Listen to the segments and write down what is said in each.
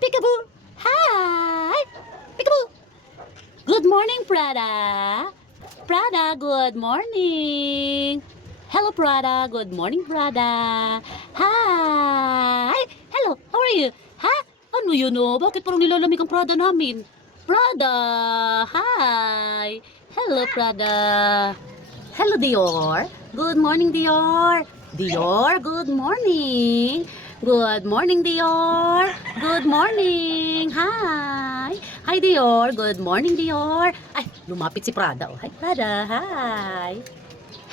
Peekaboo! Hi! Peekaboo! Good morning, Prada! Prada, good morning! Hello, Prada. Good morning, Prada. Hi! Hello, how are you? Ha? Ano yun, oh? Bakit parang nilalamig ang Prada namin? Prada! Hi! Hello, Prada. Hello, Dior. Good morning, Dior. Dior, good morning. Good morning, Dior. Good morning. Hi. Hi, Dior. Good morning, Dior. Ay, lumapit si Prada. Oh. Hi, Prada. Hi.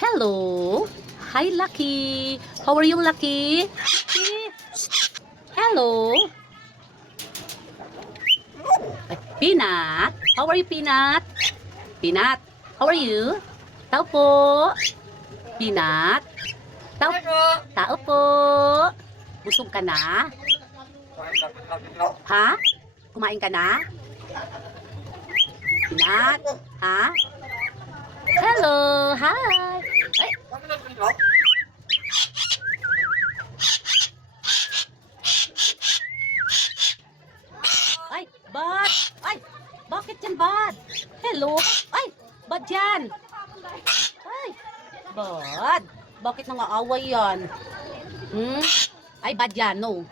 Hello. Hi, Lucky. How are you, Lucky? Lucky. Hello. Ay, Peanut. How are you, Peanut? Peanut. How are you? Tao po. Peanut. Tao. Tao po. Busog ka na? Ha? Kumain ka na? Peanut. Ha? Hello. Hi. Ay, ay, bad. Ay, bakit yan bad? Hello. Ay, bad yan. Ay, bad. Bakit nangaaway yan? Hmm? Ay, bad yan. No.